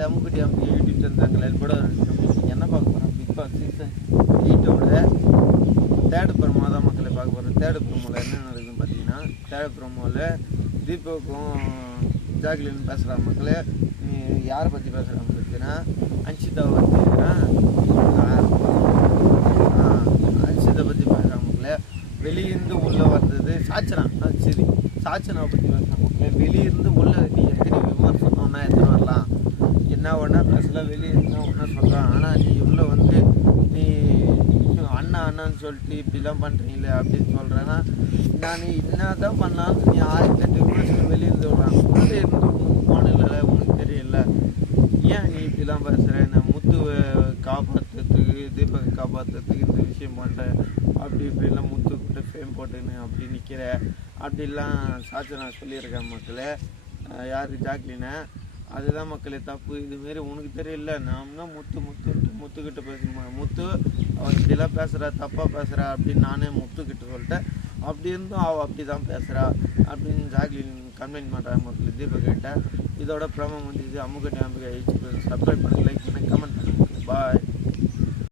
மக்களே, அம்முக்குட்டி அம்பி YouTube channel கூட என்ன பார்க்க போகிறோம்? பிக் பாஸ் சீசன் 8ஓட தேர்ட் ப்ரோமோ தான் மக்களை பார்க்க போகிறோம். தேர்ட் ப்ரோமோவில் என்ன நடக்குதுன்னு பார்த்தீங்கன்னா, தேர்ட் ப்ரோமோவில் தீபக்கும் ஜாக்லின் பேசுகிறாங்க மக்களே. யாரை பற்றி பேசுகிறாங்க பார்த்தீங்கன்னா, அன்ஷிதாவை பற்றி அன்ஷிதா பற்றி பேசுகிறாங்க மக்களே. வெளியிருந்து உள்ளே வந்தது சாச்சனா, சரி சாச்சனாவை பற்றி பேசுகிறாங்க மக்களே. வெளியிருந்து உள்ளே நீ எத்தனை விமர்சனம்னா எத்தனை வரலாம், என்ன ஒன்றா பேசலாம், வெளியிருந்து ஒன்றா சொல்கிறான். ஆனால் நீ உள்ளே வந்து நீ அண்ணான்னு சொல்லிட்டு இப்படிலாம் பண்ணுறீங்களே அப்படின்னு சொல்கிறேன்னா, நான் என்ன தான் பண்ணாலும் நீ 1008 விமர்சனம் வெளியிருந்து விடுறான். உள்ளே இருந்து உனக்கு போனில்ல, உனக்கு தெரியல, ஏன் நீ இப்படிலாம் பேசுகிற? நான் முத்துவை காப்பாற்றுறதுக்கு, தீபகை காப்பாற்றுறதுக்கு இந்த விஷயம் பண்ணுறேன், அப்படி இப்படிலாம் முத்து கூட ஃபேம் போட்டுன்னு அப்படி நிற்கிற அப்படிலாம் சாச்சனா சொல்லியிருக்கேன் மக்களே. யார்? ஜாக்லினை. அதுதான் மக்களே தப்பு. இதுமாரி உனக்கு தெரியல, நான் தான் முத்துக்கிட்ட பேசணுமா, முத்து அவன் இப்படிலாம் பேசுகிறா, தப்பாக பேசுகிறா அப்படின்னு நானே முத்துக்கிட்ட சொல்லிட்டேன். அப்படி இருந்தும் அவள் அப்படி தான் பேசுகிறா அப்படின்னு ஜாக்லின் கம்ப்ளைண்ட் பண்ணுறாங்க மக்கள் தீபக்கிட்ட. இதோட ப்ரோமோ முடிஞ்சது. அம்முக்குட்டி அம்பிகை சப்ஸ்கிரைப் பண்ணி, லைக் பண்ணி, கமெண்ட் பண்ணுங்க. பாய்.